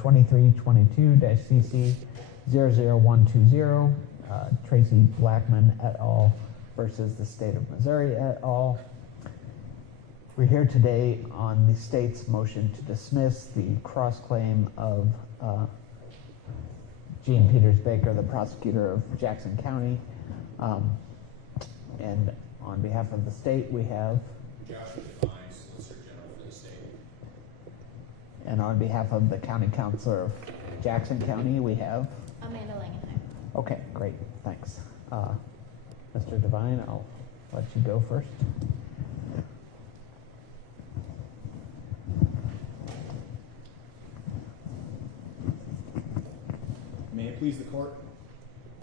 2322-CC 00120, Tracy Blackman et al. Versus the state of Missouri et al. We're here today on the state's motion to dismiss the cross-claim of Jean Peters Baker, the prosecutor of Jackson County. And on behalf of the state, we have Joshua Devine, Solicitor General for the state. And on behalf of the county councilor of Jackson County, we have Amanda Langenheim. Okay, great, thanks. Mr. Devine, I'll let you go first. May it please the court.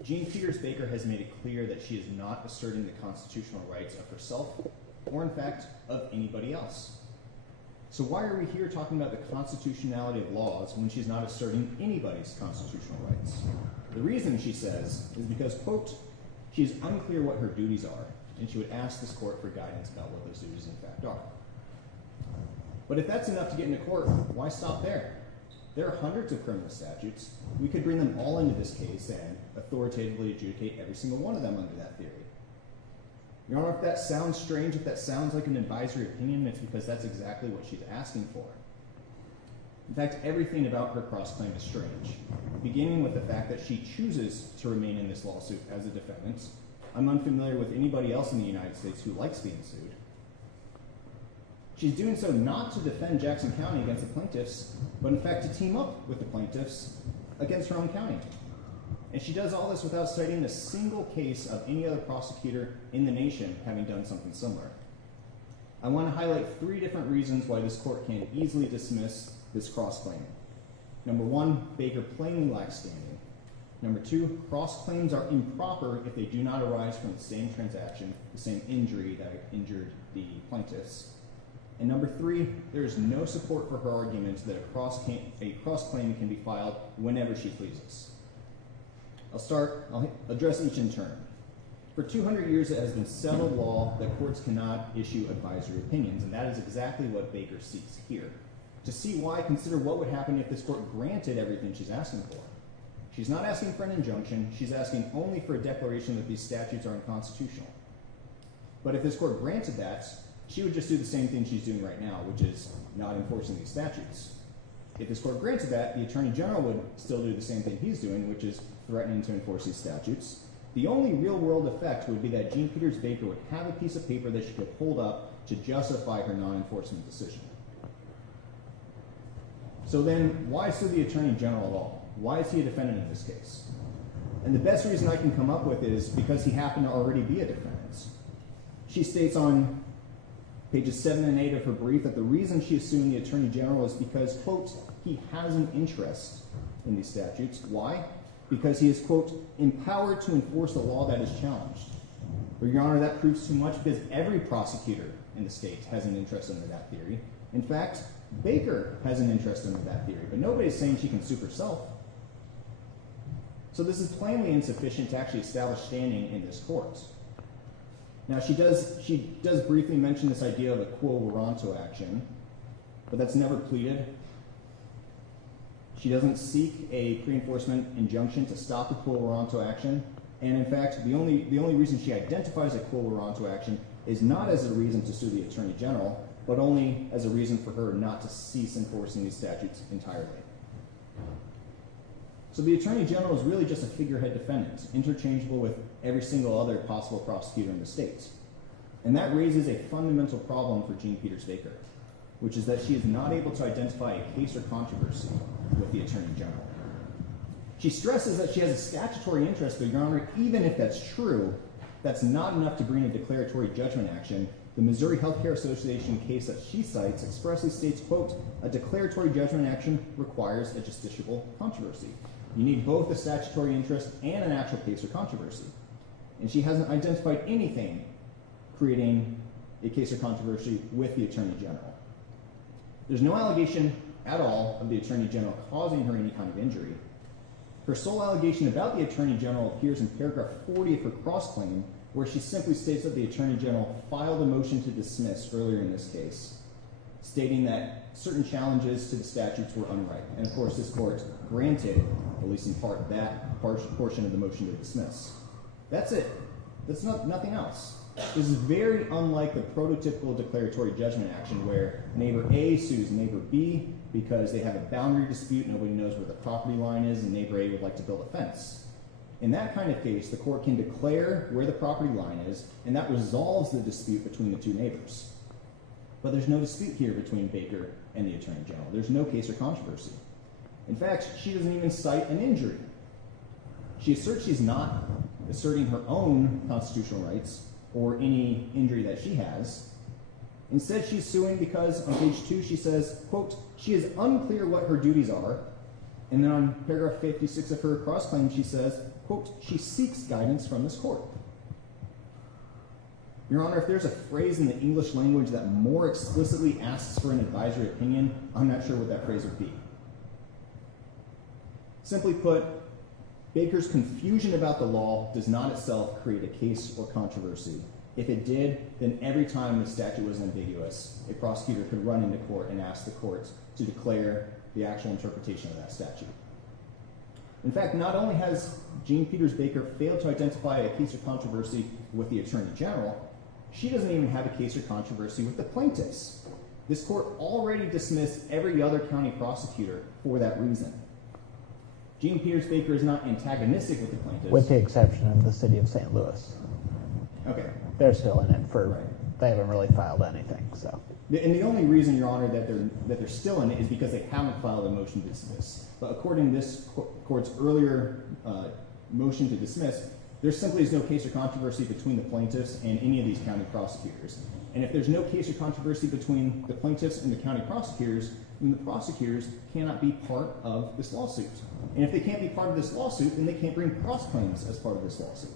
Jean Peters Baker has made it clear that she is not asserting the constitutional rights of herself, or in fact, of anybody else. So why are we here talking about the constitutionality of laws when she's not asserting anybody's constitutional rights? The reason, she says, is because, quote, she is unclear what her duties are, and she would ask this court for guidance about what those duties in fact are. But if that's enough to get into court, why stop there? There are hundreds of criminal statutes. We could bring them all into this case and authoritatively adjudicate every single one of them under that theory. Your Honor, if that sounds strange, if that sounds like an advisory opinion, it's because that's exactly what she's asking for. In fact, everything about her cross-claim is strange, beginning with the fact that she chooses to remain in this lawsuit as a defendant. I'm unfamiliar with anybody else in the United States who likes being sued. She's doing so not to defend Jackson County against the plaintiffs, but in fact to team up with the plaintiffs against her own county. And she does all this without citing a single case of any other prosecutor in the nation having done something similar. I want to highlight three different reasons why this court can easily dismiss this cross-claim. Number one, Baker plainly lacks standing. Number two, cross-claims are improper if they do not arise from the same transaction, the same injury that injured the plaintiffs. And number three, there is no support for her argument that a cross-claim can be filed whenever she pleases. I'll address each in turn. For 200 years, it has been settled law that courts cannot issue advisory opinions, and that is exactly what Baker seeks here. To see why, consider what would happen if this court granted everything she's asking for. She's not asking for an injunction, she's asking only for a declaration that these statutes are unconstitutional. But if this court granted that, she would just do the same thing she's doing right now, which is not enforcing these statutes. If this court granted that, the Attorney General would still do the same thing he's doing, which is threatening to enforce these statutes. The only real-world effect would be that Jean Peters Baker would have a piece of paper that she could hold up to justify her non-enforcement decision. So then, why sue the Attorney General at all? Why is he a defendant in this case? And the best reason I can come up with is because he happened to already be a defendant. She states on pages 7 and 8 of her brief that the reason she is suing the Attorney General is because, quote, he has an interest in these statutes. Why? Because he is, quote, empowered to enforce the law that is challenged. But, Your Honor, that proves too much because every prosecutor in the state has an interest under that theory. In fact, Baker has an interest under that theory, but nobody's saying she can sue herself. So this is plainly insufficient to actually establish standing in this court. Now, she does briefly mention this idea of a quo warranto action, but that's never pleaded. She doesn't seek a pre-enforcement injunction to stop the quo warranto action, and in fact, the only reason she identifies a quo warranto action is not as a reason to sue the Attorney General, but only as a reason for her not to cease enforcing these statutes entirely. So the Attorney General is really just a figurehead defendant, interchangeable with every single other possible prosecutor in the state. And that raises a fundamental problem for Jean Peters Baker, which is that she is not able to identify a case or controversy with the Attorney General. She stresses that she has a statutory interest, but Your Honor, even if that's true, that's not enough to bring a declaratory judgment action. The Missouri Healthcare Association case that she cites expressly states, quote, a declaratory judgment action requires a justiciable controversy. You need both a statutory interest and an actual case or controversy. And she hasn't identified anything creating a case or controversy with the Attorney General. There's no allegation at all of the Attorney General causing her any kind of injury. Her sole allegation about the Attorney General appears in paragraph 40 of her cross-claim, where she simply states that the Attorney General filed a motion to dismiss earlier in this case, stating that certain challenges to the statutes were unright. And of course, this court granted, at least in part, that portion of the motion to dismiss. That's it. That's nothing else. This is very unlike the prototypical declaratory judgment action where neighbor A sues neighbor B because they have a boundary dispute, nobody knows where the property line is, and neighbor A would like to build a fence. In that kind of case, the court can declare where the property line is, and that resolves the dispute between the two neighbors. But there's no dispute here between Baker and the Attorney General. There's no case or controversy. In fact, she doesn't even cite an injury. She asserts she's not asserting her own constitutional rights or any injury that she has. Instead, she's suing because on page 2 she says, quote, she is unclear what her duties are. And then on paragraph 56 of her cross-claim, she says, quote, she seeks guidance from this court. Your Honor, if there's a phrase in the English language that more explicitly asks for an advisory opinion, I'm not sure what that phrase would be. Simply put, Baker's confusion about the law does not itself create a case or controversy. If it did, then every time the statute was ambiguous, a prosecutor could run into court and ask the court to declare the actual interpretation of that statute. In fact, not only has Jean Peters Baker failed to identify a case or controversy with the Attorney General, she doesn't even have a case or controversy with the plaintiffs. This court already dismissed every other county prosecutor for that reason. Jean Peters Baker is not antagonistic with the plaintiffs. With the exception of the city of St. Louis. Okay. They're still in it for, Right. They haven't really filed anything, so. And the only reason, Your Honor, that they're still in it is because they haven't filed a motion to dismiss. But according to this court's earlier motion to dismiss, there simply is no case or controversy between the plaintiffs and any of these county prosecutors. And if there's no case or controversy between the plaintiffs and the county prosecutors, then the prosecutors cannot be part of this lawsuit. And if they can't be part of this lawsuit, then they can't bring cross-claims as part of this lawsuit.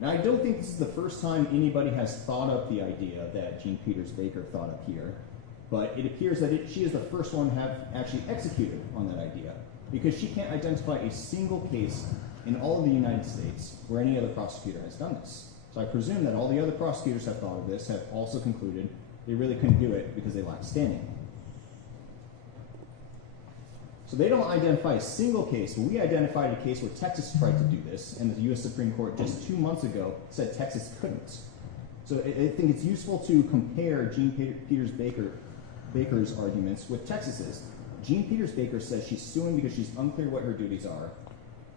Now, I don't think this is the first time anybody has thought up the idea that Jean Peters Baker thought up here, but it appears that she is the first one to have actually executed on that idea, because she can't identify a single case in all of the United States where any other prosecutor has done this. So I presume that all the other prosecutors have thought of this, have also concluded they really couldn't do it because they lack standing. So they don't identify a single case, but we identified a case where Texas tried to do this, and the U.S. Supreme Court just 2 months ago said Texas couldn't. So I think it's useful to compare Jean Peters Baker's arguments with Texas's. Jean Peters Baker says she's suing because she's unclear what her duties are,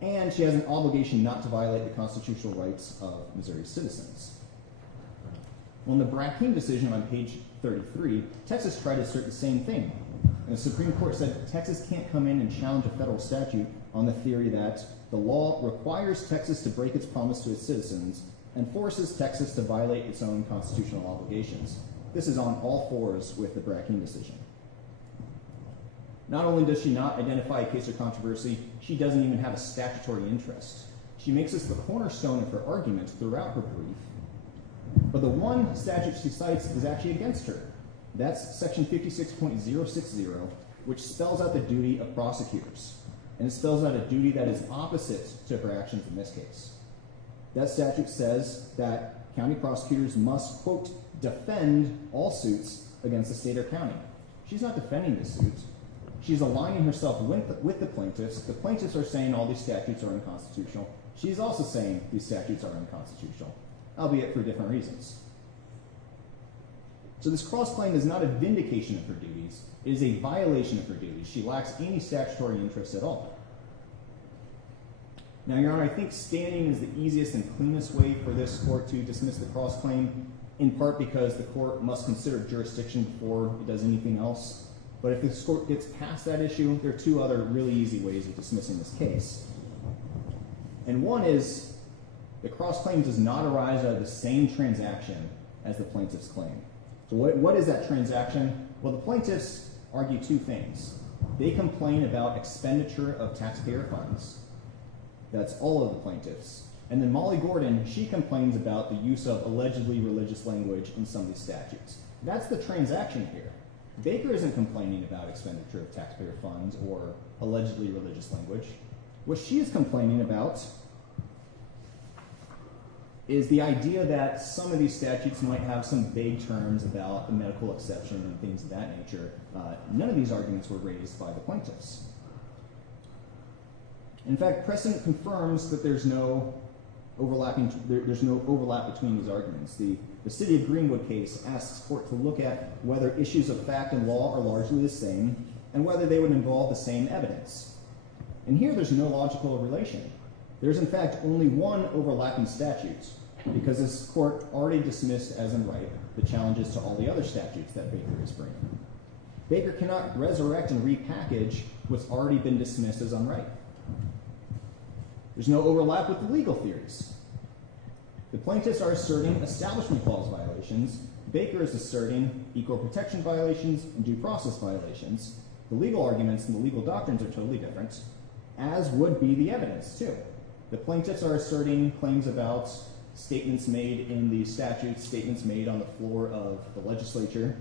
and she has an obligation not to violate the constitutional rights of Missouri citizens. Well, in the Brackeen decision on page 33, Texas tried to assert the same thing. And the Supreme Court said Texas can't come in and challenge a federal statute on the theory that the law requires Texas to break its promise to its citizens and forces Texas to violate its own constitutional obligations. This is on all fours with the Brackeen decision. Not only does she not identify a case or controversy, she doesn't even have a statutory interest. She makes this the cornerstone of her argument throughout her brief. But the one statute she cites is actually against her. That's section 56.060, which spells out the duty of prosecutors. And it spells out a duty that is opposite to her actions in this case. That statute says that county prosecutors must, quote, defend all suits against the state or county. She's not defending this suit. She's aligning herself with the plaintiffs. The plaintiffs are saying all these statutes are unconstitutional. She's also saying these statutes are unconstitutional, albeit for different reasons. So this cross-claim is not a vindication of her duties. It is a violation of her duties. She lacks any statutory interest at all. Now, Your Honor, I think standing is the easiest and cleanest way for this court to dismiss the cross-claim, in part because the court must consider jurisdiction before it does anything else. But if this court gets past that issue, there are two other really easy ways of dismissing this case. And one is the cross-claim does not arise out of the same transaction as the plaintiff's claim. So what is that transaction? Well, the plaintiffs argue two things. They complain about expenditure of taxpayer funds. That's all of the plaintiffs. And then Molly Gordon, she complains about the use of allegedly religious language in some of these statutes. That's the transaction here. Baker isn't complaining about expenditure of taxpayer funds or allegedly religious language. What she is complaining about is the idea that some of these statutes might have some vague terms about the medical exception and things of that nature. None of these arguments were raised by the plaintiffs. In fact, precedent confirms that there's no overlap between these arguments. The City of Greenwood case asks the court to look at whether issues of fact and law are largely the same and whether they would involve the same evidence. And here there's no logical relation. There's in fact only one overlapping statute, because this court already dismissed as unright the challenges to all the other statutes that Baker is bringing. Baker cannot resurrect and repackage what's already been dismissed as unright. There's no overlap with the legal theories. The plaintiffs are asserting Establishment Clause violations. Baker is asserting equal protection violations and due process violations. The legal arguments and the legal doctrines are totally different, as would be the evidence, too. The plaintiffs are asserting claims about statements made in the statute, statements made on the floor of the legislature.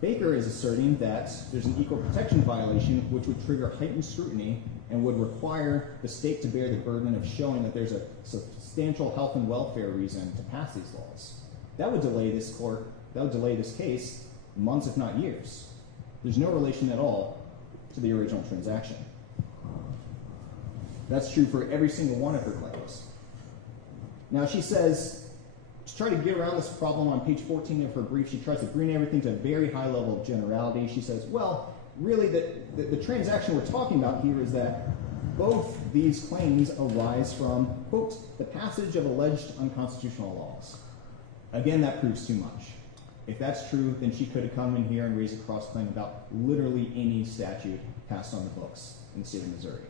Baker is asserting that there's an equal protection violation which would trigger heightened scrutiny and would require the state to bear the burden of showing that there's a substantial health and welfare reason to pass these laws. That would delay this case months, if not years. There's no relation at all to the original transaction. That's true for every single one of her claims. Now she says, to try to get around this problem, on page 14 of her brief, she tries to bring everything to a very high level of generality. She says, well, really the transaction we're talking about here is that both these claims arise from, quote, the passage of alleged unconstitutional laws. Again, that proves too much. If that's true, then she could have come in here and raised a cross-claim about literally any statute passed on the books in the state of Missouri.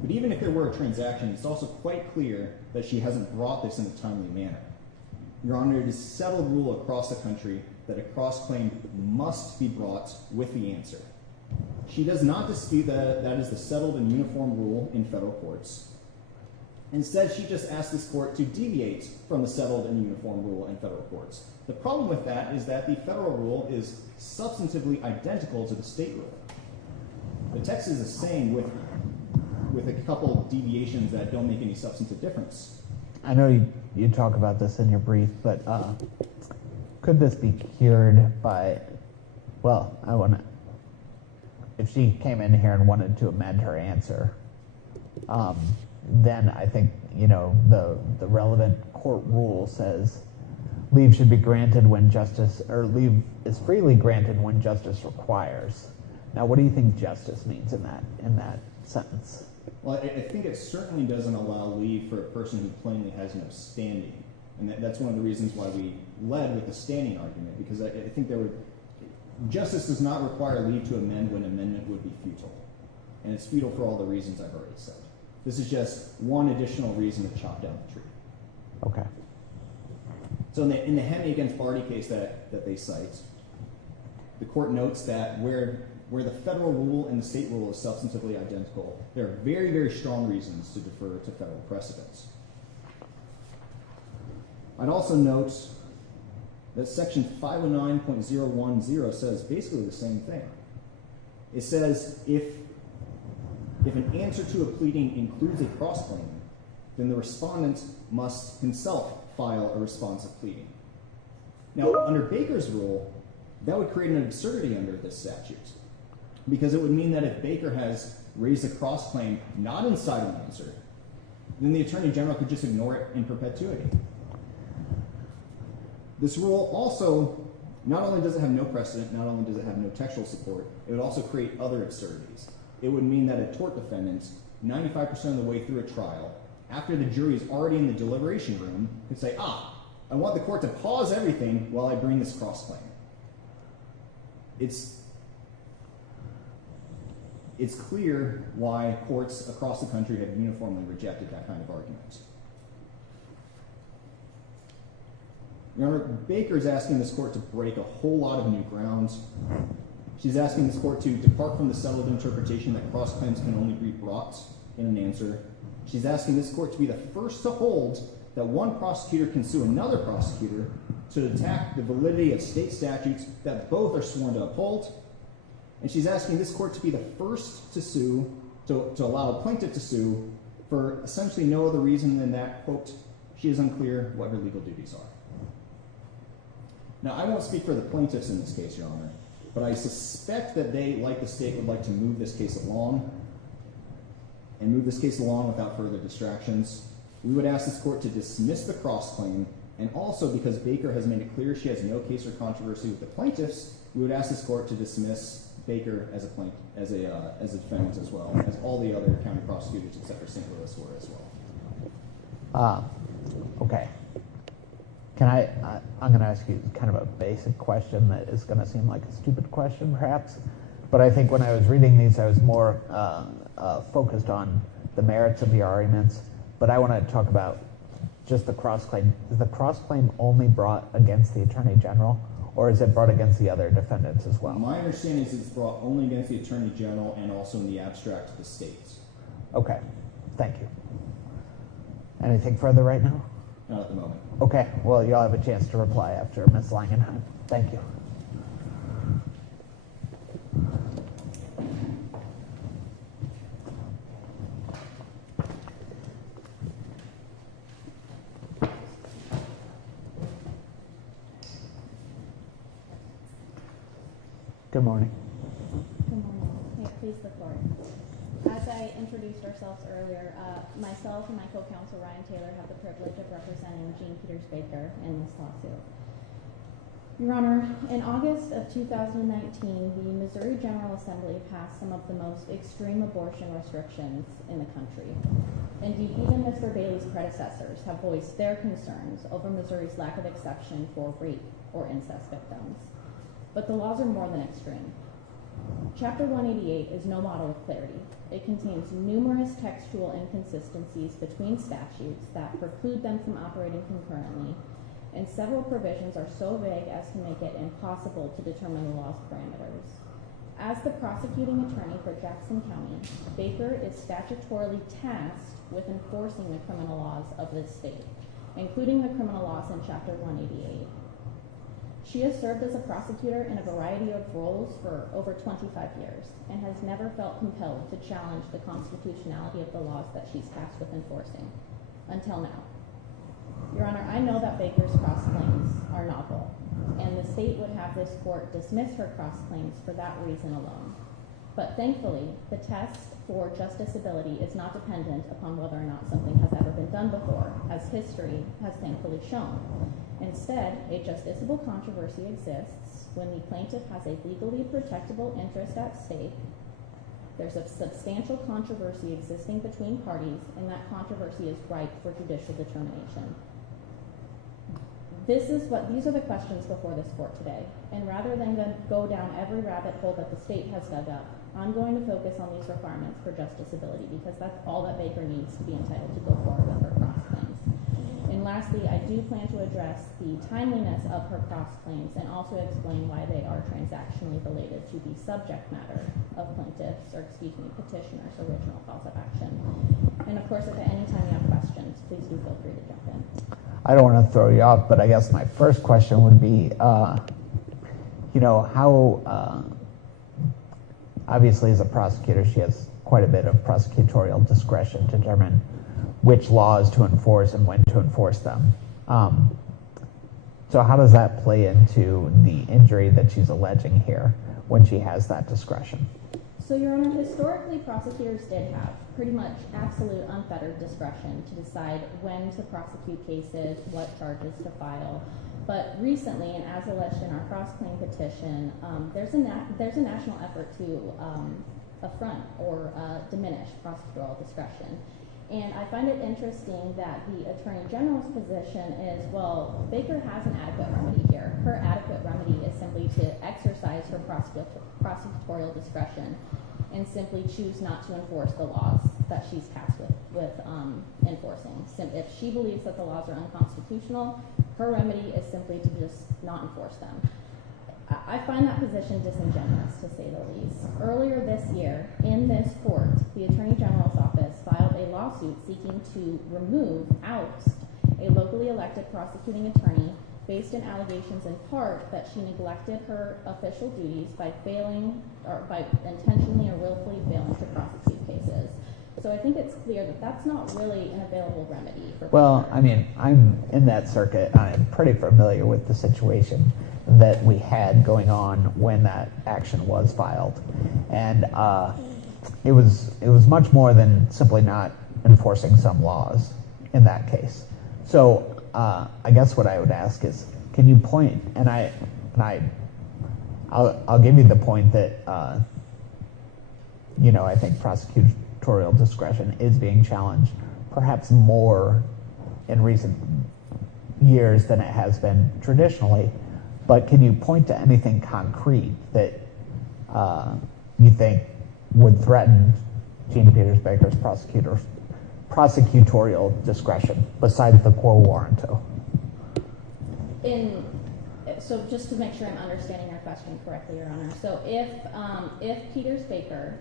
But even if there were a transaction, it's also quite clear that she hasn't brought this in a timely manner. Your Honor, it is settled rule across the country that a cross-claim must be brought with the answer. She does not dispute that that is the settled and uniform rule in federal courts. Instead, she just asked this court to deviate from the settled and uniform rule in federal courts. The problem with that is that the federal rule is substantively identical to the state rule. The text is the same with a couple of deviations that don't make any substantive difference. I know you talk about this in your brief, but could this be cured by, well, if she came in here and wanted to amend her answer, then I think, the relevant court rule says leave should be granted when leave is freely granted when justice requires. Now, what do you think justice means in that sentence? Well, I think it certainly doesn't allow leave for a person who plainly has no standing. And that's one of the reasons why we led with the standing argument, because I think justice does not require leave to amend when amendment would be futile. And it's futile for all the reasons I've already said. This is just one additional reason to chop down the tree. Okay. So in the Hemme against Barty case that they cite, the court notes that where the federal rule and the state rule is substantively identical, there are very, very strong reasons to defer to federal precedents. I'd also note that section 509.010 says basically the same thing. It says if an answer to a pleading includes a cross-claim, then the respondent must himself file a responsive pleading. Now, under Baker's rule, that would create an absurdity under this statute, because it would mean that if Baker has raised a cross-claim not inside an answer, then the Attorney General could just ignore it in perpetuity. This rule also, not only does it have no precedent, not only does it have no textual support, it would also create other absurdities. It would mean that a tort defendant, 95% of the way through a trial, after the jury is already in the deliberation room, could say, I want the court to pause everything while I bring this cross-claim. It's clear why courts across the country have uniformly rejected that kind of argument. Remember, Baker is asking this court to break a whole lot of new ground. She's asking this court to depart from the settled interpretation that cross-claims can only be brought in an answer. She's asking this court to be the first to hold that one prosecutor can sue another prosecutor to attack the validity of state statutes that both are sworn to uphold. And she's asking this court to be the first to sue to allow a plaintiff to sue for essentially no other reason than that, quote, she is unclear what her legal duties are. Now, I won't speak for the plaintiffs in this case, Your Honor, but I suspect that they, like the state, would like to move this case along without further distractions. We would ask this court to dismiss the cross-claim, and also because Baker has made it clear she has no case or controversy with the plaintiffs, we would ask this court to dismiss Baker as a defendant as well, as all the other county prosecutors except for St. Louis were as well. Okay. I'm going to ask you kind of a basic question that is going to seem like a stupid question, perhaps. But I think when I was reading these, I was more focused on the merits of the arguments. But I want to talk about just the cross-claim. Is the cross-claim only brought against the Attorney General, or is it brought against the other defendants as well? My understanding is it's brought only against the Attorney General and also in the abstract to the states. Okay. Thank you. Anything further right now? Not at the moment. Okay, well, you'll have a chance to reply after Ms. Langenheim. Thank you. Good morning. Good morning. May it please the court. As I introduced ourselves earlier, myself and my co-counsel Ryan Taylor have the privilege of representing Jean Peters Baker in this lawsuit. Your Honor, in August of 2019, the Missouri General Assembly passed some of the most extreme abortion restrictions in the country. Indeed, even Mr. Bailey's predecessors have voiced their concerns over Missouri's lack of exception for rape or incest victims. But the laws are more than extreme. Chapter 188 is no model of clarity. It contains numerous textual inconsistencies between statutes that preclude them from operating concurrently, and several provisions are so vague as to make it impossible to determine the law's parameters. As the prosecuting attorney for Jackson County, Baker is statutorily tasked with enforcing the criminal laws of this state, including the criminal laws in Chapter 188. She has served as a prosecutor in a variety of roles for over 25 years and has never felt compelled to challenge the constitutionality of the laws that she's tasked with enforcing, until now. Your Honor, I know that Baker's cross-claims are novel, and the state would have this court dismiss her cross-claims for that reason alone. But thankfully, the test for justiciability is not dependent upon whether or not something has ever been done before, as history has thankfully shown. Instead, a justiciable controversy exists when the plaintiff has a legally protectable interest at stake, there's a substantial controversy existing between parties, and that controversy is ripe for judicial determination. These are the questions before this court today, and rather than go down every rabbit hole that the state has dug up, I'm going to focus on these requirements for justiciability because that's all that Baker needs to be entitled to go forward with her cross-claims. And lastly, I do plan to address the timeliness of her cross-claims and also explain why they are transactionally related to the subject matter of petitioner's original cause of action. And of course, if at any time you have questions, please do feel free to jump in. I don't want to throw you off, but I guess my first question would be, obviously as a prosecutor, she has quite a bit of prosecutorial discretion to determine which laws to enforce and when to enforce them. So how does that play into the injury that she's alleging here when she has that discretion? So, Your Honor, historically, prosecutors did have pretty much absolute unfettered discretion to decide when to prosecute cases, what charges to file. But recently, and as alleged in our cross-claim petition, there's a national effort to affront or diminish prosecutorial discretion. And I find it interesting that the Attorney General's position is, well, Baker has an adequate remedy here. Her adequate remedy is simply to exercise her prosecutorial discretion and simply choose not to enforce the laws that she's tasked with enforcing. If she believes that the laws are unconstitutional, her remedy is simply to just not enforce them. I find that position disingenuous, to say the least. Earlier this year, in this court, the Attorney General's office filed a lawsuit seeking to oust a locally elected prosecuting attorney based in allegations in part that she neglected her official duties by intentionally or willfully failing to prosecute cases. So I think it's clear that that's not really an available remedy for Well, Baker. I mean, I'm in that circuit. I'm pretty familiar with the situation that we had going on when that action was filed, and it was much more than simply not enforcing some laws in that case. So I guess what I would ask is, can you point? And I'll give you the point that I think prosecutorial discretion is being challenged, perhaps more in recent years than it has been traditionally. But can you point to anything concrete that you think would threaten Jean Peters Baker's prosecutorial discretion besides the quo warranto? So just to make sure I'm understanding your question correctly, Your Honor. So if Peters Baker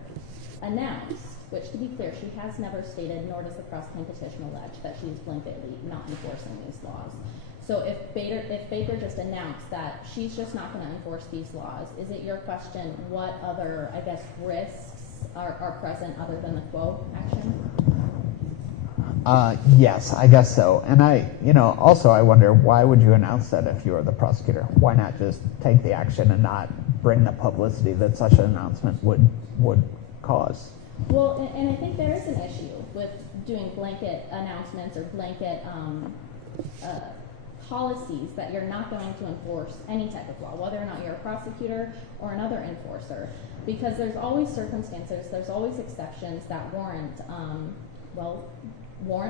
announced, which to be clear, she has never stated, nor does the cross-claim petition allege, that she is blanketly not enforcing these laws. So if Baker just announced that she's just not going to enforce these laws, is it your question what other, I guess, risks are present other than the quo action? Yes, I guess so. And also I wonder, why would you announce that if you were the prosecutor? Why not just take the action and not bring the publicity that such an announcement would cause? Well, and I think there is an issue with doing blanket announcements or blanket policies that you're not going to enforce any type of law, whether or not you're a prosecutor or another enforcer, because there's always circumstances, there's always exceptions that warrant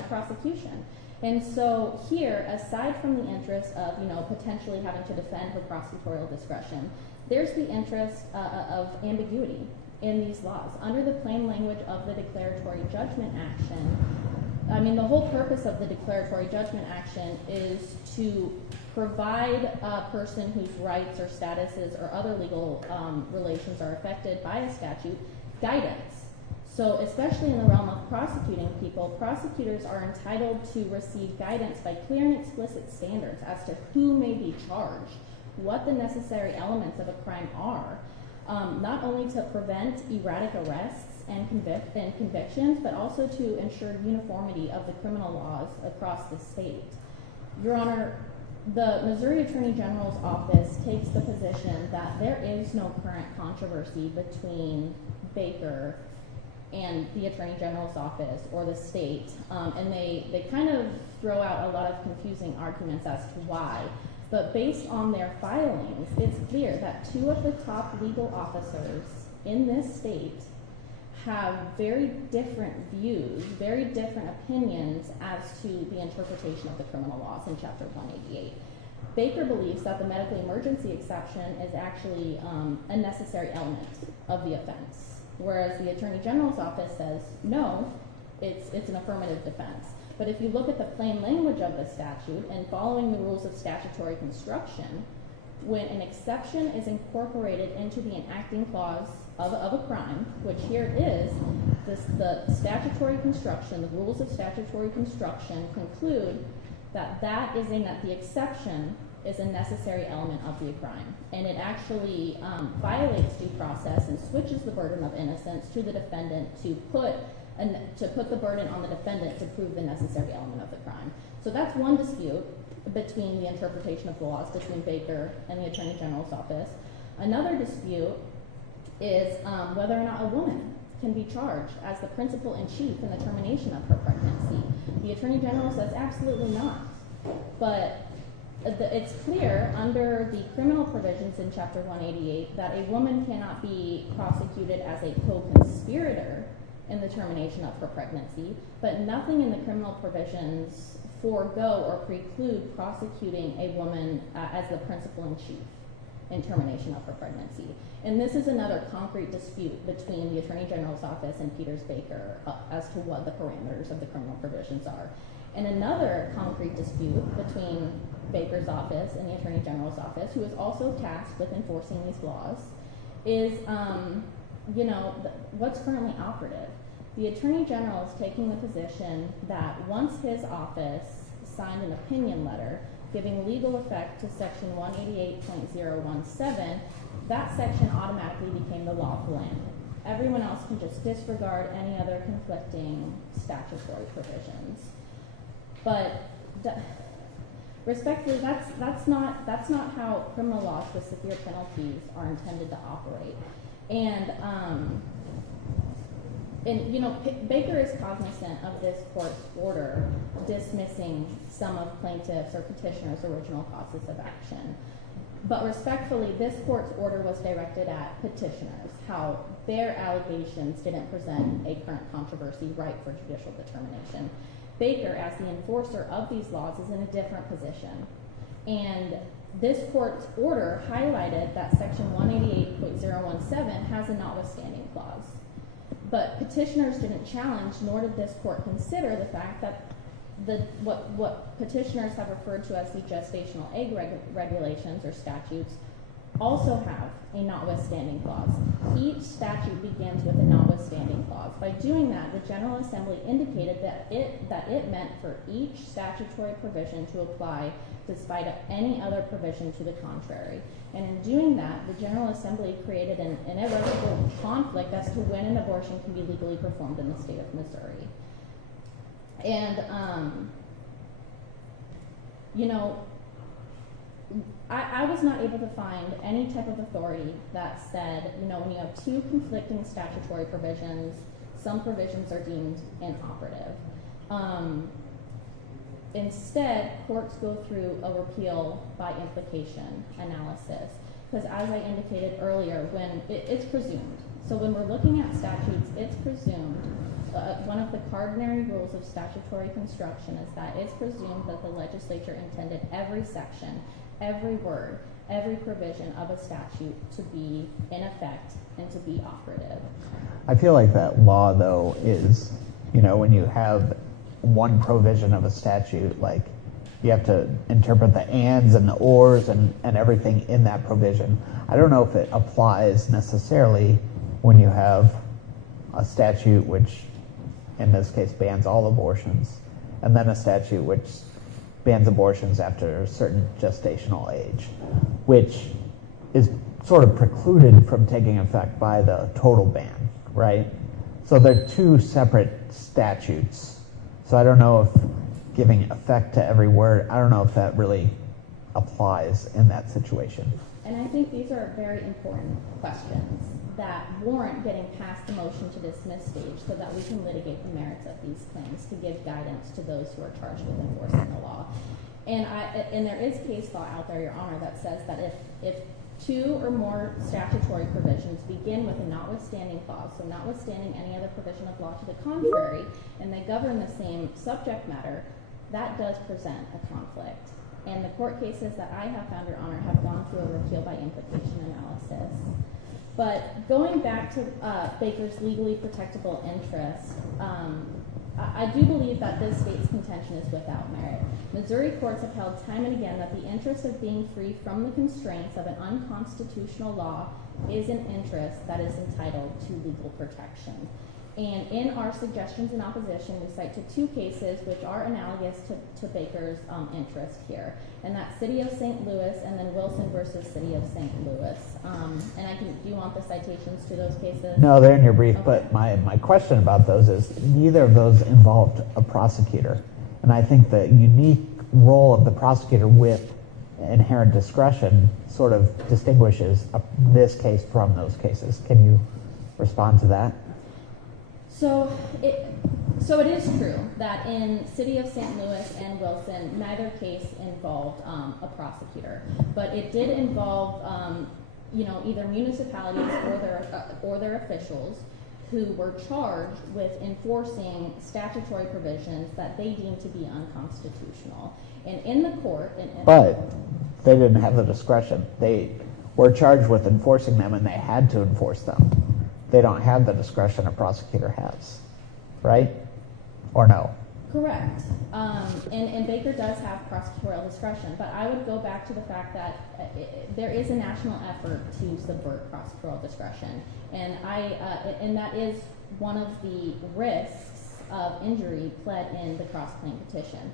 prosecution. And so here, aside from the interest of potentially having to defend her prosecutorial discretion, there's the interest of ambiguity in these laws. Under the plain language of the declaratory judgment action, I mean, the whole purpose of the declaratory judgment action is to provide a person whose rights or statuses or other legal relations are affected by a statute guidance. So especially in the realm of prosecuting people, prosecutors are entitled to receive guidance by clear and explicit standards as to who may be charged, what the necessary elements of a crime are, not only to prevent erratic arrests and convictions, but also to ensure uniformity of the criminal laws across the state. Your Honor, the Missouri Attorney General's office takes the position that there is no current controversy between Baker and the Attorney General's office or the state, and they kind of throw out a lot of confusing arguments as to why. But based on their filings, it's clear that two of the top legal officers in this state have very different views, very different opinions as to the interpretation of the criminal laws in Chapter 188. Baker believes that the medical emergency exception is actually a necessary element of the offense, whereas the Attorney General's office says, no, it's an affirmative defense. But if you look at the plain language of the statute and following the rules of statutory construction, when an exception is incorporated into the enacting clause of a crime, which here is the statutory construction, the rules of statutory construction conclude that the exception is a necessary element of the crime, and it actually violates due process and switches the burden of innocence to the defendant to put the burden on the defendant to prove the necessary element of the crime. So that's one dispute between the interpretation of the laws between Baker and the Attorney General's office. Another dispute is whether or not a woman can be charged as the principal in chief in the termination of her pregnancy. The Attorney General says absolutely not. But it's clear under the criminal provisions in Chapter 188 that a woman cannot be prosecuted as a co-conspirator in the termination of her pregnancy, but nothing in the criminal provisions forego or preclude prosecuting a woman as the principal in chief in termination of her pregnancy. And this is another concrete dispute between the Attorney General's office and Peters Baker as to what the parameters of the criminal provisions are. And another concrete dispute between Baker's office and the Attorney General's office, who is also tasked with enforcing these laws, is what's currently operative. The Attorney General is taking the position that once his office signed an opinion letter giving legal effect to section 188.017, that section automatically became the lawful end. Everyone else can just disregard any other conflicting statutory provisions. But respectfully, that's not how criminal laws with severe penalties are intended to operate. And you know, Baker is cognizant of this court's order dismissing some of plaintiffs' or petitioners' original causes of action. But respectfully, this court's order was directed at petitioners, how their allegations didn't present a current controversy ripe for judicial determination. Baker, as the enforcer of these laws, is in a different position. And this court's order highlighted that section 188.017 has a notwithstanding clause. But petitioners didn't challenge, nor did this court consider the fact that what petitioners have referred to as the gestational egg regulations or statutes also have a notwithstanding clause. Each statute begins with a notwithstanding clause. By doing that, the General Assembly indicated that it meant for each statutory provision to apply despite any other provision to the contrary. And in doing that, the General Assembly created an irrevocable conflict as to when an abortion can be legally performed in the state of Missouri. And, you know, I was not able to find any type of authority that said, you know, when you have two conflicting statutory provisions, some provisions are deemed inoperative. Instead, courts go through a repeal by implication analysis. Because as I indicated earlier, when it's presumed. So when we're looking at statutes, it's presumed. One of the cardinal rules of statutory construction is that it's presumed that the legislature intended every section, every word, every provision of a statute to be in effect and to be operative. I feel like that law, though, is, you know, when you have one provision of a statute, like you have to interpret the ands and the ors and everything in that provision. I don't know if it applies necessarily when you have a statute which, in this case, bans all abortions, and then a statute which bans abortions after a certain gestational age, which is sort of precluded from taking effect by the total ban, right? So they're two separate statutes. So I don't know if giving effect to every word, I don't know if that really applies in that situation. And I think these are very important questions that warrant getting past the motion to dismiss stage so that we can litigate the merits of these claims to give guidance to those who are charged with enforcing the law. And there is case law out there, Your Honor, that says that if two or more statutory provisions begin with a notwithstanding clause, so notwithstanding any other provision of law to the contrary, and they govern the same subject matter, that does present a conflict. And the court cases that I have found, Your Honor, have gone through a repeal by implication analysis. But going back to Baker's legally protectable interest, I do believe that this state's contention is without merit. Missouri courts have held time and again that the interest of being free from the constraints of an unconstitutional law is an interest that is entitled to legal protection. And in our suggestions in opposition, we cite to two cases which are analogous to Baker's interest here. And that's City of St. Louis and then Wilson versus City of St. Louis. And do you want the citations to those cases? No, they're in your brief, Okay. but my question about those is neither of those involved a prosecutor. And I think the unique role of the prosecutor with inherent discretion sort of distinguishes this case from those cases. Can you respond to that? So it is true that in City of St. Louis and Wilson, neither case involved a prosecutor, but it did involve either municipalities or their officials who were charged with enforcing statutory provisions that they deemed to be unconstitutional. And in the court, But they didn't have the discretion. They were charged with enforcing them, and they had to enforce them. They don't have the discretion a prosecutor has, right? Or no? correct. And Baker does have prosecutorial discretion, but I would go back to the fact that there is a national effort to subvert prosecutorial discretion, and and that is one of the risks of injury pled in the cross-claim petition.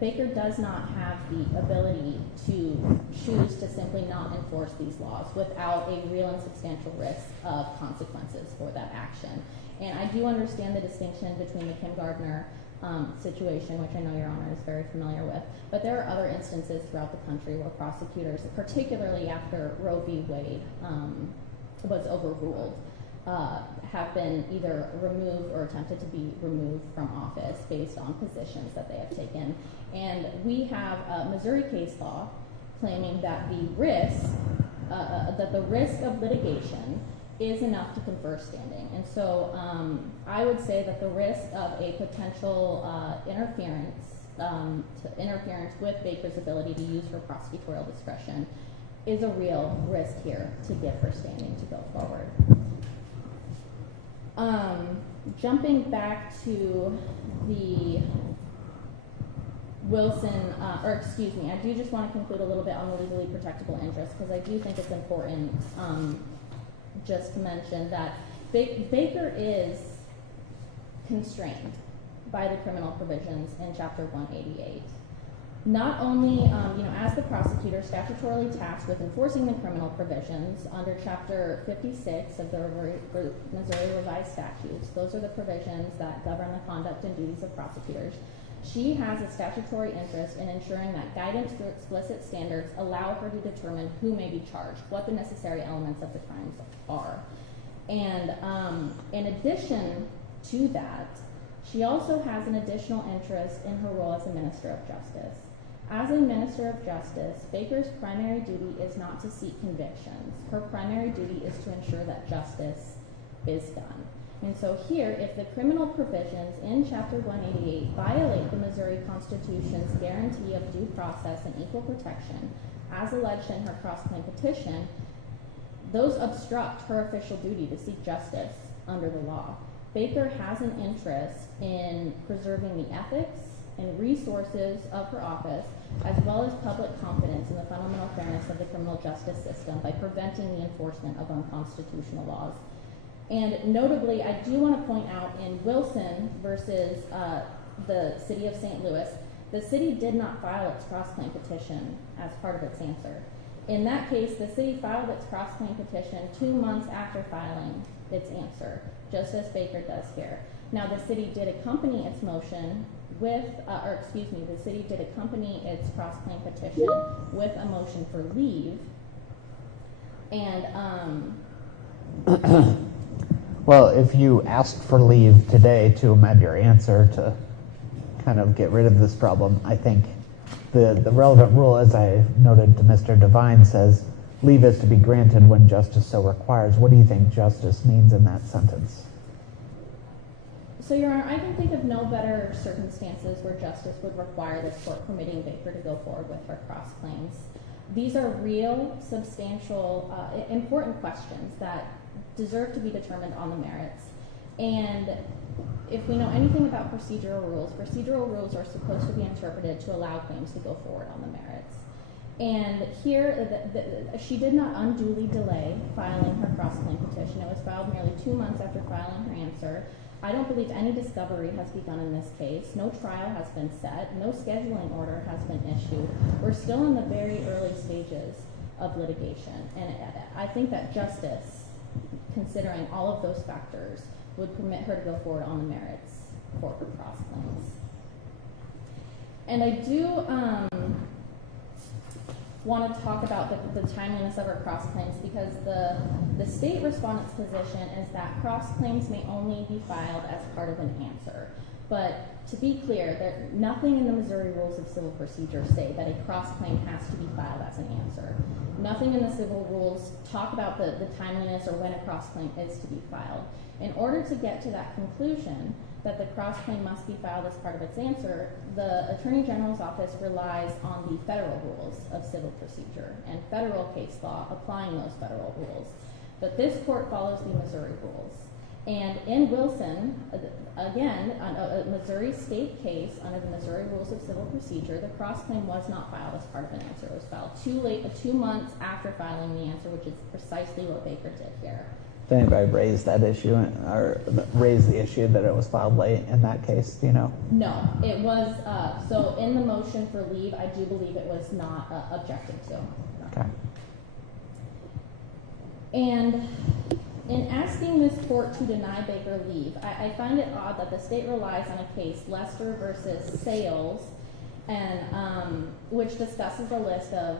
Baker does not have the ability to choose to simply not enforce these laws without a real and substantial risk of consequences for that action. And I do understand the distinction between the Kim Gardner situation, which I know Your Honor is very familiar with, but there are other instances throughout the country where prosecutors, particularly after Roe v. Wade was overruled, have been either removed or attempted to be removed from office based on positions that they have taken. And we have a Missouri case law claiming that the risk of litigation is enough to confer standing. And so I would say that the risk of a potential interference with Baker's ability to use her prosecutorial discretion is a real risk here to give her standing to go forward. Jumping back to the Wilson, I do just want to conclude a little bit on the legally protectable interest, because I do think it's important just to mention that Baker is constrained by the criminal provisions in Chapter 188. Not only, as the prosecutor statutorily tasked with enforcing the criminal provisions under Chapter 56 of the Missouri Revised Statutes, those are the provisions that govern the conduct and duties of prosecutors, she has a statutory interest in ensuring that guidance through explicit standards allow her to determine who may be charged, what the necessary elements of the crimes are. And in addition to that, she also has an additional interest in her role as a minister of justice. As a minister of justice, Baker's primary duty is not to seek convictions. Her primary duty is to ensure that justice is done. And so here, if the criminal provisions in Chapter 188 violate the Missouri Constitution's guarantee of due process and equal protection, as alleged in her cross-claim petition, those obstruct her official duty to seek justice under the law. Baker has an interest in preserving the ethics and resources of her office, as well as public confidence in the fundamental fairness of the criminal justice system by preventing the enforcement of unconstitutional laws. And notably, I do want to point out in Wilson versus the city of St. Louis, the city did not file its cross-claim petition as part of its answer. In that case, the city filed its cross-claim petition 2 months after filing its answer, just as Baker does here. Now, the city did accompany its motion with, the city did accompany its cross-claim petition with a motion for leave. And, Well, if you asked for leave today to amend your answer to kind of get rid of this problem, I think the relevant rule, as I noted to Mr. Devine, says leave is to be granted when justice so requires. What do you think justice means in that sentence? so, Your Honor, I can think of no better circumstances where justice would require this court permitting Baker to go forward with her cross-claims. These are real, substantial, important questions that deserve to be determined on the merits. And if we know anything about procedural rules are supposed to be interpreted to allow claims to go forward on the merits. And here, she did not unduly delay filing her cross-claim petition. It was filed nearly 2 months after filing her answer. I don't believe any discovery has begun in this case. No trial has been set. No scheduling order has been issued. We're still in the very early stages of litigation. And I think that justice, considering all of those factors, would permit her to go forward on the merits for her cross-claims. And I do want to talk about the timeliness of her cross-claims, because the state respondent's position is that cross-claims may only be filed as part of an answer. But to be clear, nothing in the Missouri Rules of Civil Procedure say that a cross-claim has to be filed as an answer. Nothing in the civil rules talk about the timeliness or when a cross-claim is to be filed. In order to get to that conclusion, that the cross-claim must be filed as part of its answer, the Attorney General's office relies on the federal rules of civil procedure and federal case law applying those federal rules. But this court follows the Missouri rules. And in Wilson, again, on a Missouri state case under the Missouri Rules of Civil Procedure, the cross-claim was not filed as part of an answer. It was filed 2 months after filing the answer, which is precisely what Baker did here. Did anybody raise that issue or raise the issue that it was filed late in that case? Do you know? No, it was, so in the motion for leave, I do believe it was not objected to. Okay. And in asking this court to deny Baker leave, I find it odd that the state relies on a case, Lester versus Sales, and which discusses a list of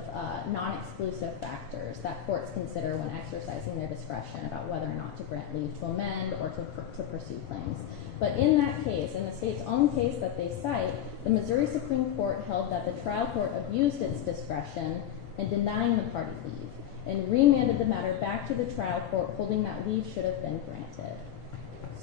non-exclusive factors that courts consider when exercising their discretion about whether or not to grant leave to amend or to pursue claims. But in that case, in the state's own case that they cite, the Missouri Supreme Court held that the trial court abused its discretion in denying the party leave and remanded the matter back to the trial court, holding that leave should have been granted.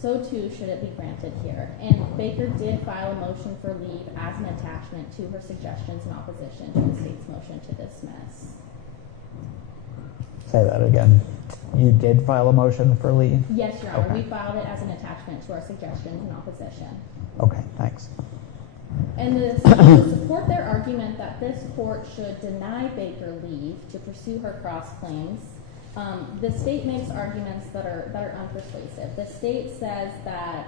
So too should it be granted here. And Baker did file a motion for leave as an attachment to her suggestions in opposition to the state's motion to dismiss. Say that again. You did file a motion for leave? Yes, Your Honor. Okay. We filed it as an attachment to our suggestions in opposition. Okay, thanks. And to support their argument that this court should deny Baker leave to pursue her cross claims, the state makes arguments that are unpersuasive. The state says that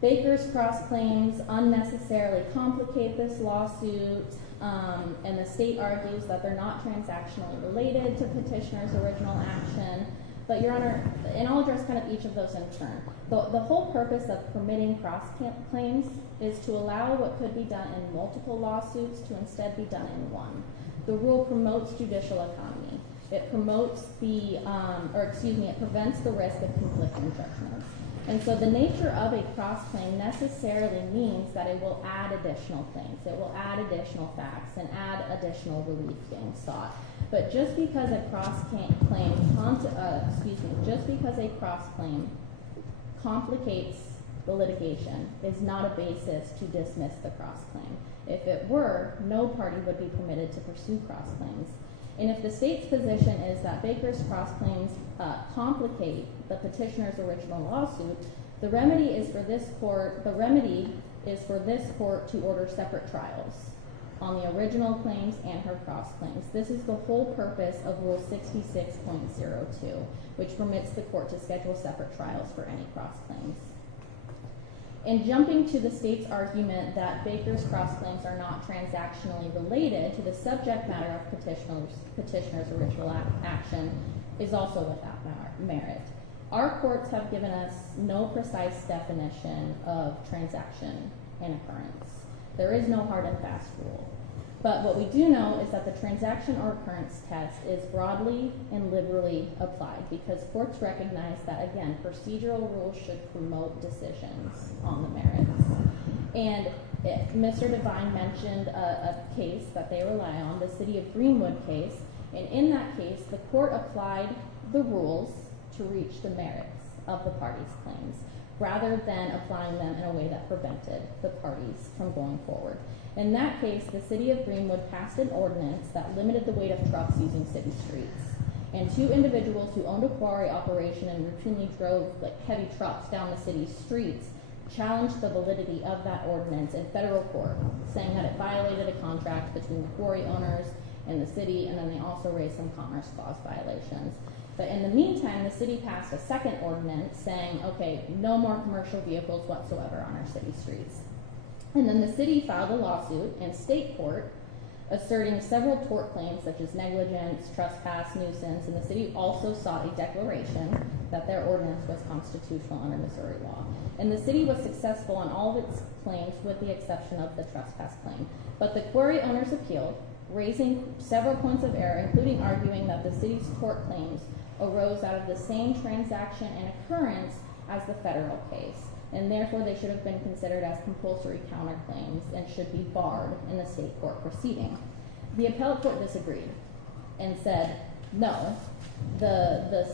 Baker's cross claims unnecessarily complicate this lawsuit, and the state argues that they're not transactionally related to petitioner's original action. But Your Honor, and I'll address kind of each of those in turn. The whole purpose of permitting cross claims is to allow what could be done in multiple lawsuits to instead be done in one. The rule promotes judicial economy. It promotes it prevents the risk of conflicting judgments. And so the nature of a cross claim necessarily means that it will add additional things. It will add additional facts and add additional relief being sought. But just because a cross claim complicates the litigation is not a basis to dismiss the cross claim. If it were, no party would be permitted to pursue cross claims. And if the state's position is that Baker's cross claims complicate the petitioner's original lawsuit, the remedy is for this court to order separate trials on the original claims and her cross claims. This is the whole purpose of Rule 66.02, which permits the court to schedule separate trials for any cross claims. And jumping to the state's argument that Baker's cross claims are not transactionally related to the subject matter of petitioner's original action is also without merit. Our courts have given us no precise definition of transaction and occurrence. There is no hard and fast rule. But what we do know is that the transaction or occurrence test is broadly and liberally applied because courts recognize that, again, procedural rules should promote decisions on the merits. And Mr. Devine mentioned a case that they rely on, the City of Greenwood case, and in that case, the court applied the rules to reach the merits of the parties' claims, rather than applying them in a way that prevented the parties from going forward. In that case, the City of Greenwood passed an ordinance that limited the weight of trucks using city streets. And two individuals who owned a quarry operation and routinely drove heavy trucks down the city's streets challenged the validity of that ordinance in federal court, saying that it violated a contract between the quarry owners and the city, and then they also raised some Commerce Clause violations. But in the meantime, the city passed a second ordinance saying, okay, no more commercial vehicles whatsoever on our city streets. And then the city filed a lawsuit in state court asserting several tort claims such as negligence, trespass, nuisance, and the city also sought a declaration that their ordinance was constitutional under Missouri law. And the city was successful on all of its claims with the exception of the trespass claim. But the quarry owners appealed, raising several points of error, including arguing that the city's tort claims arose out of the same transaction and occurrence as the federal case, and therefore they should have been considered as compulsory counterclaims and should be barred in the state court proceeding. The appellate court disagreed and said, no, the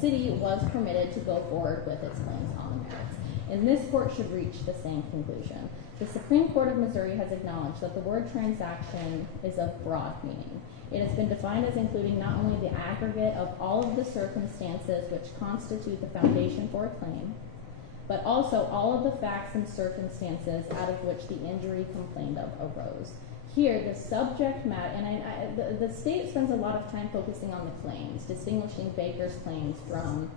city was permitted to go forward with its claims on the merits. And this court should reach the same conclusion. The Supreme Court of Missouri has acknowledged that the word transaction is of broad meaning. It has been defined as including not only the aggregate of all of the circumstances which constitute the foundation for a claim, but also all of the facts and circumstances out of which the injury complained of arose. here, the subject matter, and the state spends a lot of time focusing on the claims, distinguishing Baker's claims from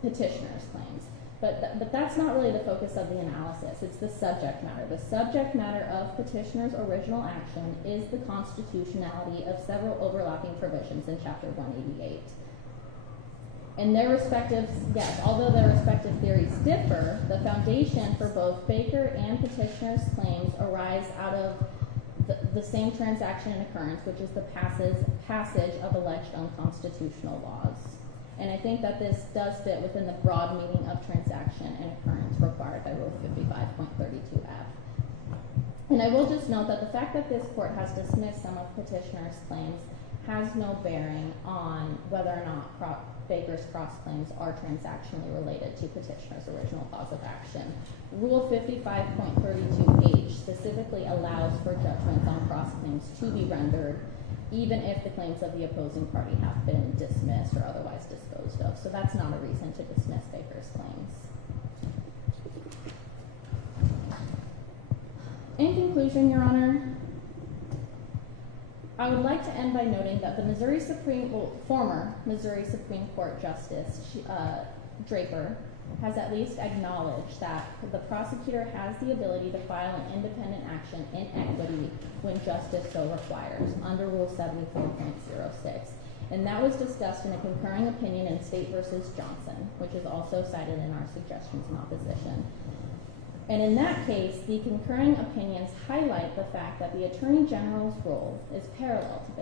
petitioner's claims. But that's not really the focus of the analysis. It's the subject matter. The subject matter of petitioner's original action is the constitutionality of several overlapping provisions in Chapter 188. And their respective, yes, although their respective theories differ, the foundation for both Baker and petitioner's claims arise out of the same transaction and occurrence, which is the passage of alleged unconstitutional laws. And I think that this does fit within the broad meaning of transaction and occurrence required by Rule 55.32F. And I will just note that the fact that this court has dismissed some of petitioner's claims has no bearing on whether or not Baker's cross-claims are transactionally related to petitioner's original cause of action. Rule 55.32H specifically allows for judgments on cross-claims to be rendered even if the claims of the opposing party have been dismissed or otherwise disposed of. So that's not a reason to dismiss Baker's claims. In conclusion, Your Honor, I would like to end by noting that the former Missouri Supreme Court Justice Draper has at least acknowledged that the prosecutor has the ability to file an independent action in equity when justice so requires under Rule 74.06. And that was discussed in a concurring opinion in State v. Johnson, which is also cited in our suggestions in opposition. And in that case, the concurring opinions highlight the fact that the Attorney General's role is parallel to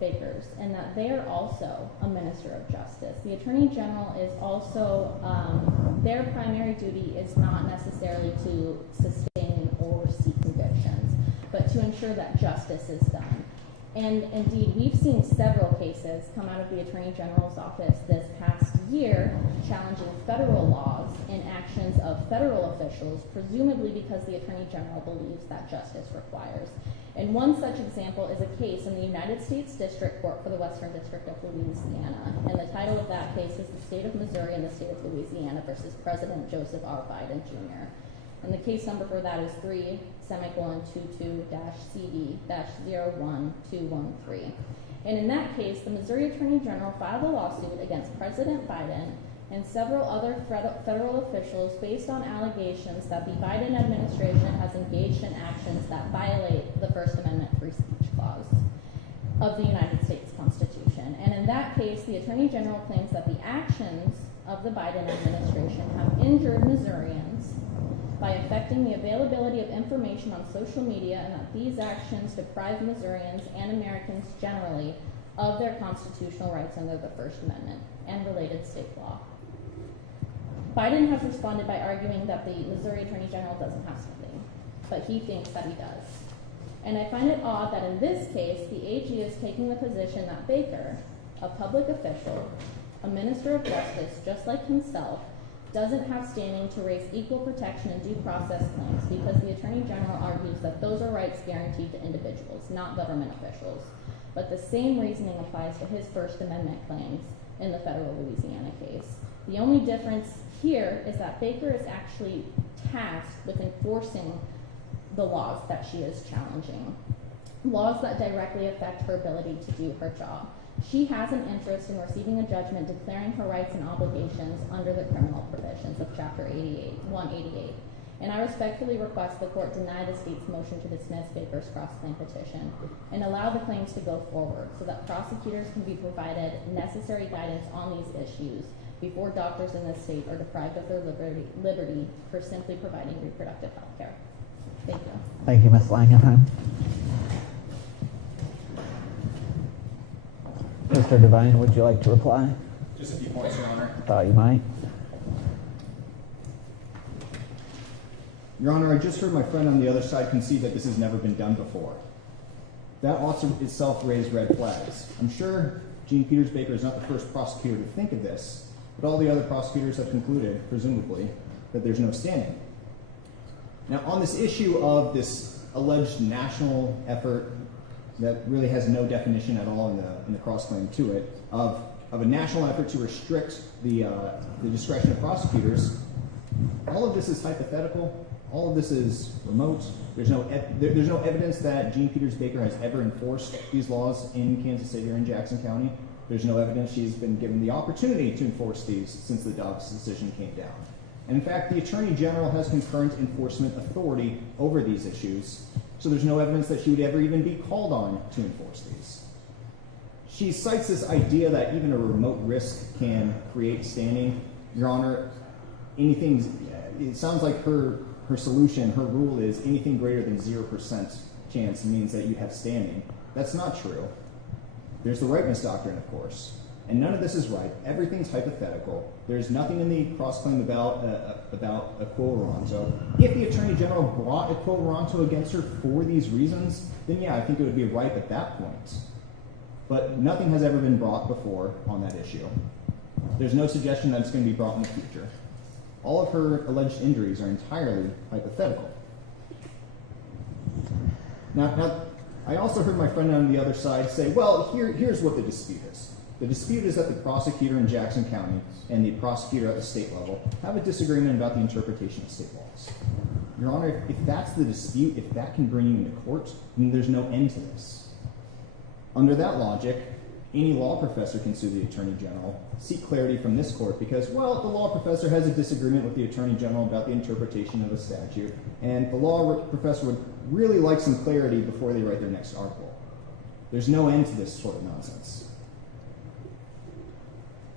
Baker's, and that they are also a minister of justice. The Attorney General is also, their primary duty is not necessarily to sustain or oversee convictions, but to ensure that justice is done. And indeed, we've seen several cases come out of the Attorney General's office this past year challenging federal laws and actions of federal officials, presumably because the Attorney General believes that justice requires. And one such example is a case in the United States District Court for the Western District of Louisiana. And the title of that case is The State of Missouri and the State of Louisiana versus President Joseph R. Biden, Jr. And the case number for that is 3:22-CD-01213. And in that case, the Missouri Attorney General filed a lawsuit against President Biden and several other federal officials based on allegations that the Biden administration has engaged in actions that violate the First Amendment free speech clause of the United States Constitution. And in that case, the Attorney General claims that the actions of the Biden administration have injured Missourians by affecting the availability of information on social media, and that these actions deprive Missourians and Americans generally of their constitutional rights under the First Amendment and related state law. Biden has responded by arguing that the Missouri Attorney General doesn't have standing, but he thinks that he does. And I find it odd that in this case, the AG is taking the position that Baker, a public official, a minister of justice just like himself, doesn't have standing to raise equal protection and due process claims because the Attorney General argues that those are rights guaranteed to individuals, not government officials. But the same reasoning applies to his First Amendment claims in the federal Louisiana case. The only difference here is that Baker is actually tasked with enforcing the laws that she is challenging, laws that directly affect her ability to do her job. She has an interest in receiving a judgment declaring her rights and obligations under the criminal provisions of Chapter 188. And I respectfully request the court deny the state's motion to dismiss Baker's cross-claim petition and allow the claims to go forward so that prosecutors can be provided necessary guidance on these issues before doctors in this state are deprived of their liberty for simply providing reproductive health care. Thank you. Thank you, Ms. Langenheim. Mr. Devine, would you like to reply? Just a few points, Your Honor. Thought you might. Your Honor, I just heard my friend on the other side concede that this has never been done before. That also itself raised red flags. I'm sure Gene Peters Baker is not the first prosecutor to think of this, but all the other prosecutors have concluded, presumably, that there's no standing. Now, on this issue of this alleged national effort that really has no definition at all in the cross-claim to it, of a national effort to restrict the discretion of prosecutors, all of this is hypothetical. All of this is remote. There's no evidence that Jean Peters Baker has ever enforced these laws in Kansas City or in Jackson County. There's no evidence she's been given the opportunity to enforce these since the Dobbs decision came down. And in fact, the Attorney General has concurrent enforcement authority over these issues, so there's no evidence that she would ever even be called on to enforce these. She cites this idea that even a remote risk can create standing. Your Honor, it sounds like her solution, her rule is anything greater than 0% chance means that you have standing. That's not true. There's the rightness doctrine, of course. And none of this is right. Everything's hypothetical. There's nothing in the cross-claim about a quo warranto. If the Attorney General brought a quo warranto against her for these reasons, then yeah, I think it would be ripe at that point. But nothing has ever been brought before on that issue. There's no suggestion that it's going to be brought in the future. All of her alleged injuries are entirely hypothetical. Now, I also heard my friend on the other side say, well, here's what the dispute is. The dispute is that the prosecutor in Jackson County and the prosecutor at the state level have a disagreement about the interpretation of state laws. Your Honor, if that's the dispute, if that can bring you into court, then there's no end to this. Under that logic, any law professor can sue the Attorney General, seek clarity from this court because, well, the law professor has a disagreement with the Attorney General about the interpretation of a statute, and the law professor would really like some clarity before they write their next article. There's no end to this sort of nonsense.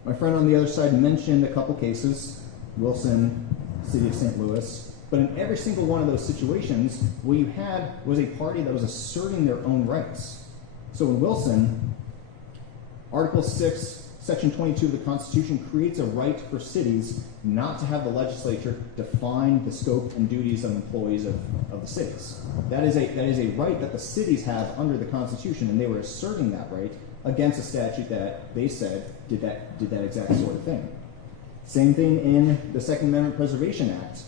My friend on the other side mentioned a couple cases, Wilson, City of St. Louis, but in every single one of those situations, what you had was a party that was asserting their own rights. So in Wilson, Article 6, Section 22 of the Constitution creates a right for cities not to have the legislature define the scope and duties of employees of the cities. That is a right that the cities have under the Constitution, and they were asserting that right against a statute that they said did that exact sort of thing. Same thing in the Second Amendment Preservation Act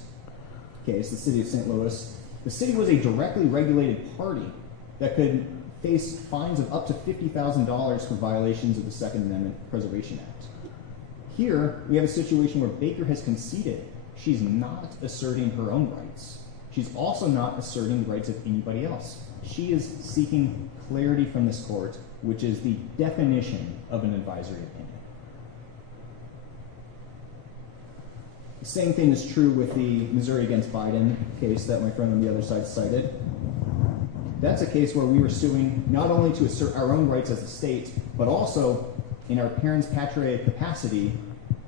case, the City of St. Louis. The city was a directly regulated party that could face fines of up to $50,000 for violations of the Second Amendment Preservation Act. Here, we have a situation where Baker has conceded she's not asserting her own rights. She's also not asserting the rights of anybody else. She is seeking clarity from this court, which is the definition of an advisory opinion. The same thing is true with the Missouri against Biden case that my friend on the other side cited. That's a case where we were suing not only to assert our own rights as a state, but also in our parents' patriae capacity,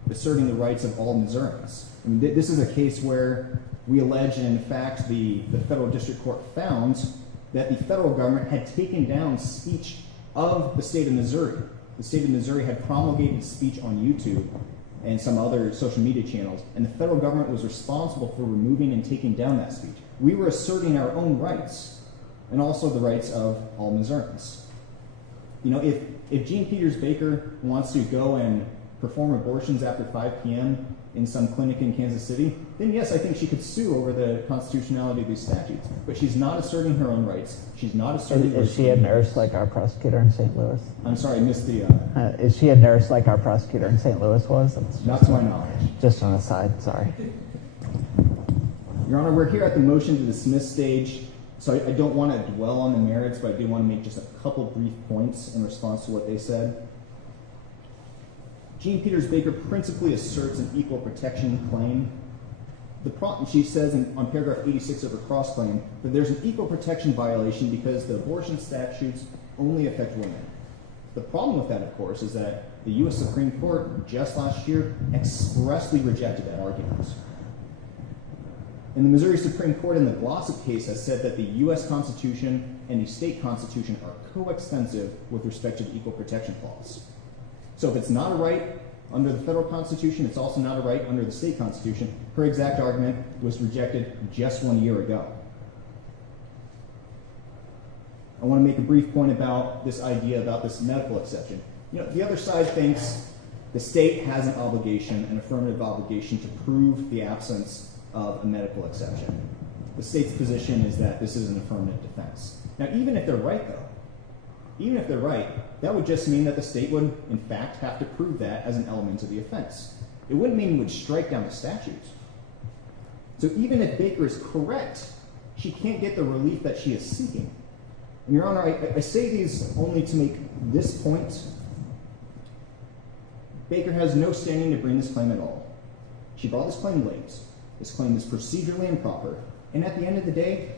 asserting the rights of all Missourians. I mean, this is a case where we allege, and in fact, the federal district court found that the federal government had taken down speech of the state of Missouri. The state of Missouri had promulgated speech on YouTube and some other social media channels, and the federal government was responsible for removing and taking down that speech. We were asserting our own rights, and also the rights of all Missourians. You know, if Jean Peters Baker wants to go and perform abortions after 5 p.m. in some clinic in Kansas City, then yes, I think she could sue over the constitutionality of these statutes. But she's not asserting her own rights. She's not asserting... Is she a nurse like our prosecutor in St. Louis? I'm sorry, I missed the... Is she a nurse like our prosecutor in St. Louis was? Not to my knowledge. Just an aside, sorry. Your Honor, we're here at the motion to dismiss stage. So I don't want to dwell on the merits, but I do want to make just a couple brief points in response to what they said. Jean Peters Baker principally asserts an equal protection claim. She says on paragraph 86 of her cross-claim that there's an equal protection violation because the abortion statutes only affect women. The problem with that, of course, is that the U.S. Supreme Court just last year expressly rejected that argument. And the Missouri Supreme Court in the Glossop case has said that the U.S. Constitution and the state constitution are coextensive with respect to the Equal Protection Clause. So if it's not a right under the federal constitution, it's also not a right under the state constitution. Her exact argument was rejected just 1 year ago. I want to make a brief point about this idea about this medical exception. You know, the other side thinks the state has an obligation, an affirmative obligation, to prove the absence of a medical exception. The state's position is that this is an affirmative defense. Now, even if they're right, though, even if they're right, that would just mean that the state would, in fact, have to prove that as an element of the offense. It wouldn't mean it would strike down the statute. So even if Baker is correct, she can't get the relief that she is seeking. And Your Honor, I say these only to make this point. Baker has no standing to bring this claim at all. She brought this claim late. This claim is procedurally improper. And at the end of the day,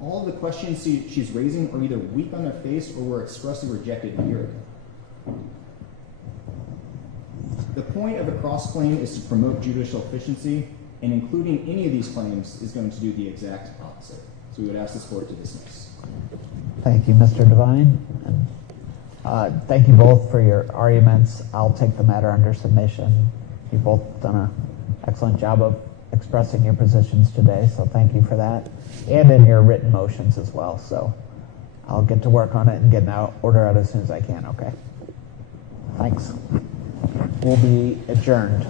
all of the questions she's raising are either weak on their face or were expressly rejected a year ago. The point of a cross-claim is to promote judicial efficiency, and including any of these claims is going to do the exact opposite. So we would ask this court to dismiss. Thank you, Mr. Devine. And thank you both for your arguments. I'll take the matter under submission. You've both done an excellent job of expressing your positions today, so thank you for that. And in your written motions as well. So I'll get to work on it and get an order out as soon as I can, okay? Thanks. We'll be adjourned.